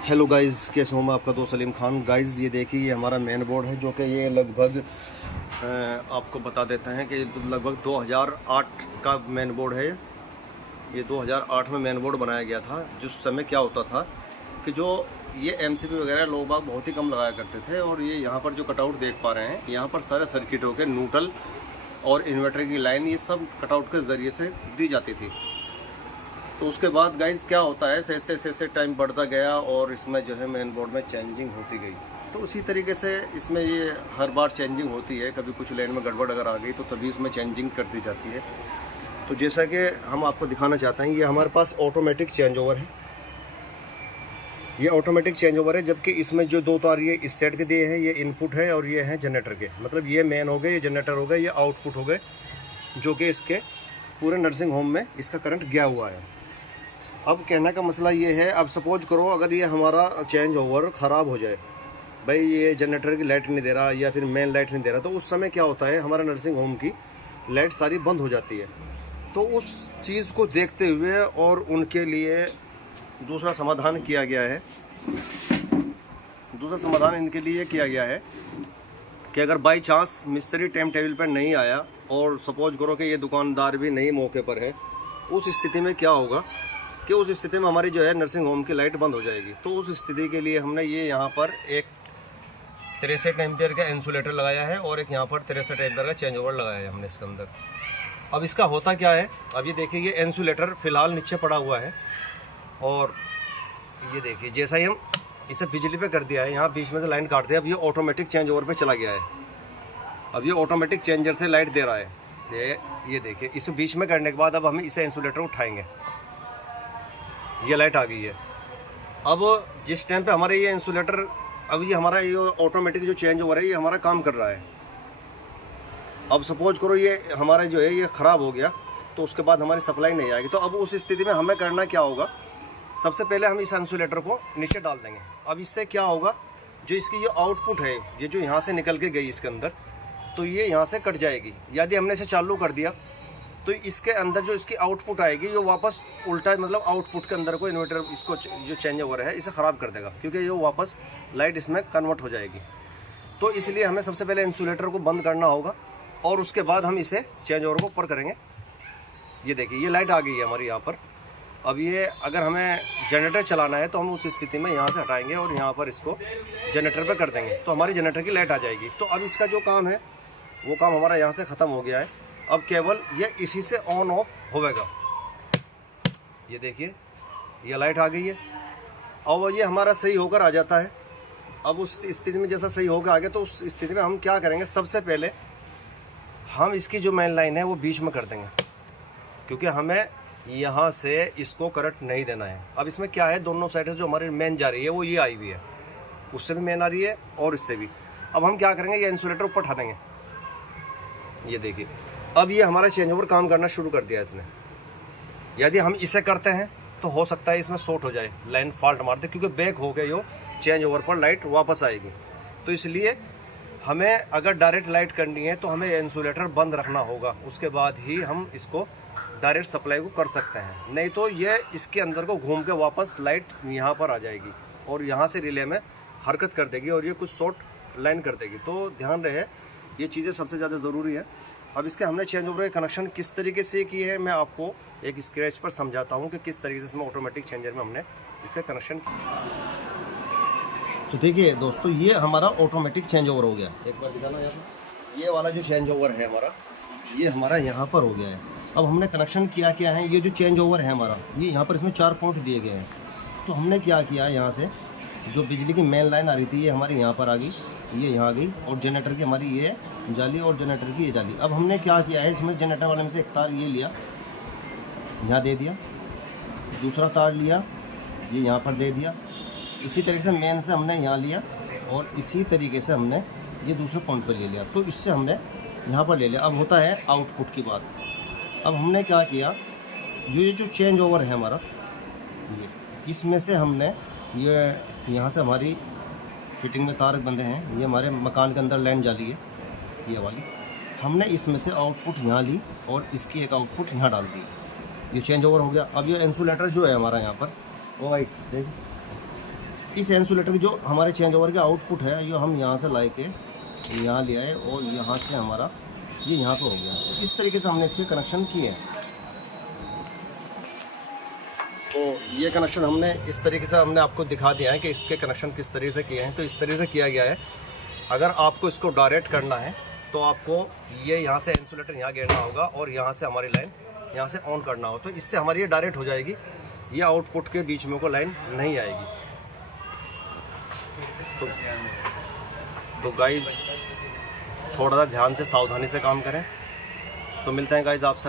Hello guys, कैसे हूँ मैं आपका दोस्त सलीम खान। गाइज़ ये देखिए, ये हमारा मेन बोर्ड है जो कि ये लगभग आपको बता देते हैं कि लगभग 2008 का मेन बोर्ड है। ये 2008 में मेन बोर्ड बनाया गया था। जिस समय क्या होता था कि जो ये एमसीबी वगैरह लोग बाग बहुत ही कम लगाया करते थे, और ये यहाँ पर जो कटआउट देख पा रहे हैं, यहाँ पर सारे सर्किटों के न्यूट्रल और इन्वर्टर की लाइन ये सब कटआउट के ज़रिए से दी जाती थी। तो उसके बाद गाइज क्या होता है, जैसे जैसे टाइम बढ़ता गया और इसमें जो है मेन बोर्ड में चेंजिंग होती गई, तो उसी तरीके से इसमें ये हर बार चेंजिंग होती है। कभी कुछ लाइन में गड़बड़ अगर आ गई तो तभी उसमें चेंजिंग कर दी जाती है। तो जैसा कि हम आपको दिखाना चाहते हैं, ये हमारे पास ऑटोमेटिक चेंज ओवर है। ये ऑटोमेटिक चेंज ओवर है, जबकि इसमें जो दो तार ये इस सेट के दिए हैं, ये इनपुट है और ये हैं जनरेटर के। मतलब ये मेन हो गए, ये जनरेटर हो गए, ये आउटपुट हो गए, जो कि इसके पूरे नर्सिंग होम में इसका करंट गया हुआ है। अब कहने का मसला ये है, अब सपोज करो अगर ये हमारा चेंज ओवर ख़राब हो जाए, भाई ये जनरेटर की लाइट नहीं दे रहा या फिर मेन लाइट नहीं दे रहा, तो उस समय क्या होता है, हमारा नर्सिंग होम की लाइट सारी बंद हो जाती है। तो उस चीज़ को देखते हुए और उनके लिए दूसरा समाधान किया गया है। दूसरा समाधान इनके लिए किया गया है कि अगर बाई चांस मिस्त्री टाइम टेबल पर नहीं आया और सपोज करो कि ये दुकानदार भी नहीं मौके पर है, उस स्थिति में क्या होगा कि उस स्थिति में हमारी जो है नर्सिंग होम की लाइट बंद हो जाएगी। तो उस स्थिति के लिए हमने ये यहाँ पर एक 63 एम्पियर का इंसुलेटर लगाया है और एक यहाँ पर 63 एम्पियर का चेंज ओवर लगाया है हमने इसके अंदर। अब इसका होता क्या है, अब ये देखिए, ये इंसुलेटर फ़िलहाल नीचे पड़ा हुआ है और ये देखिए जैसा ही हम इसे बिजली पे कर दिया है, यहाँ बीच में से लाइन काट दिया, अब ये ऑटोमेटिक चेंज ओवर पर चला गया है। अब ये ऑटोमेटिक चेंजर से लाइट दे रहा है। ये देखिए, इसे बीच में करने के बाद अब हम इसे इंसुलेटर उठाएँगे, ये लाइट आ गई है। अब जिस टाइम पे हमारे ये इंसुलेटर, अब ये हमारा ये ऑटोमेटिक जो चेंज ओवर है, ये हमारा काम कर रहा है। अब सपोज करो ये हमारा जो है ये ख़राब हो गया, तो उसके बाद हमारी सप्लाई नहीं आएगी। तो अब उस स्थिति में हमें करना क्या होगा, सबसे पहले हम इस इंसुलेटर को नीचे डाल देंगे। अब इससे क्या होगा, जो इसकी जो आउटपुट है, ये जो यहाँ से निकल के गई इसके अंदर, तो ये यहाँ से कट जाएगी। यदि हमने इसे चालू कर दिया तो इसके अंदर जो इसकी आउटपुट आएगी, ये वापस उल्टा, मतलब आउटपुट के अंदर को इन्वर्टर इसको जो चेंज ओवर है इसे ख़राब कर देगा, क्योंकि ये वापस लाइट इसमें कन्वर्ट हो जाएगी। तो इसलिए हमें सबसे पहले इंसुलेटर को बंद करना होगा और उसके बाद हम इसे चेंज ओवर को ऊपर करेंगे। ये देखिए, ये लाइट आ गई है हमारी यहाँ पर। अब ये अगर हमें जनरेटर चलाना है तो हम उस स्थिति में यहाँ से हटाएँगे और यहाँ पर इसको जनरेटर पर कर देंगे, तो हमारी जनरेटर की लाइट आ जाएगी। तो अब इसका जो काम है वो काम हमारा यहाँ से ख़त्म हो गया है। अब केवल ये इसी से ऑन ऑफ होगा। ये देखिए, ये लाइट आ गई है और ये हमारा सही होकर आ जाता है। अब उस स्थिति में जैसा सही होकर आ गया, तो उस स्थिति में हम क्या करेंगे, सबसे पहले हम इसकी जो मेन लाइन है वो बीच में कर देंगे, क्योंकि हमें यहाँ से इसको करंट नहीं देना है। अब इसमें क्या है, दोनों साइड से जो हमारी मेन जा रही है वो ये आई हुई है, उससे भी मेन आ रही है और इससे भी। अब हम क्या करेंगे, ये इंसुलेटर ऊपर उठा देंगे। ये देखिए, अब ये हमारा चेंज ओवर काम करना शुरू कर दिया इसने। यदि हम इसे करते हैं तो हो सकता है इसमें शॉर्ट हो जाए, लाइन फॉल्ट मार दे, क्योंकि बैक हो गए यो चेंज ओवर पर लाइट वापस आएगी। तो इसलिए हमें अगर डायरेक्ट लाइट करनी है तो हमें इंसुलेटर बंद रखना होगा, उसके बाद ही हम इसको डायरेक्ट सप्लाई को कर सकते हैं। नहीं तो ये इसके अंदर को घूम के वापस लाइट यहाँ पर आ जाएगी और यहाँ से रिले में हरकत कर देगी और ये कुछ शॉर्ट लाइन कर देगी। तो ध्यान रहे, ये चीज़ें सबसे ज़्यादा ज़रूरी है। अब इसके हमने चेंज ओवर के कनेक्शन किस तरीके से किए हैं, मैं आपको एक स्क्रैच पर समझाता हूँ कि किस तरीके से इसमें ऑटोमेटिक चेंजर में हमने इसका कनेक्शन किया। तो देखिए दोस्तों, ये हमारा ऑटोमेटिक चेंज ओवर हो गया। एक बार दिखाना यहाँ पर, ये वाला जो चेंज ओवर है हमारा, ये हमारा यहाँ पर हो गया है। अब हमने कनेक्शन किया क्या है, ये जो चेंज ओवर है हमारा, ये यहाँ पर इसमें 4 पॉइंट दिए गए हैं। तो हमने क्या किया, यहाँ से जो बिजली की मेन लाइन आ रही थी ये हमारी यहाँ पर आ गई, ये यहाँ आ गई, और जनरेटर की हमारी ये जाली और जनरेटर की ये जाली। अब हमने क्या किया है, इसमें जनरेटर वाले में से एक तार ये लिया, यहाँ दे दिया, दूसरा तार लिया, ये यहाँ पर दे दिया। इसी तरीके से मेन से हमने यहाँ लिया और इसी तरीके से हमने ये दूसरे पॉइंट पर ले लिया, तो इससे हमने यहाँ पर ले लिया। अब होता है आउटपुट की बात। अब हमने क्या किया, ये जो चेंज ओवर है हमारा, ये इसमें से हमने ये यहाँ से हमारी फिटिंग में तार बंधे हैं, ये हमारे मकान के अंदर लाइन जाली है ये वाली, हमने इसमें से आउटपुट यहाँ ली और इसकी एक आउटपुट यहाँ डाल दी। ये चेंज ओवर हो गया। अब ये इंसुलेटर जो है हमारा यहाँ पर, वो वाइट देखिए, इस इंसुलेटर की जो हमारे चेंज ओवर के आउटपुट है, ये हम यहाँ से ला के यहाँ ले आए और यहाँ से हमारा ये यहाँ पे हो गया। तो इस तरीके से हमने इसके कनेक्शन किए हैं। तो ये कनेक्शन हमने इस तरीके से हमने आपको दिखा दिया है कि इसके कनेक्शन किस तरीके से किए हैं। तो इस तरीके से किया गया है। अगर आपको इसको डायरेक्ट करना है तो आपको ये यहाँ से इंसुलेटर यहाँ गिरना होगा और यहाँ से हमारी लाइन यहाँ से ऑन करना हो, तो इससे हमारी ये डायरेक्ट हो जाएगी। ये आउटपुट के बीच में को लाइन नहीं आएगी। तो गाइस थोड़ा सा ध्यान से सावधानी से काम करें। तो मिलते हैं गाइस आपसे।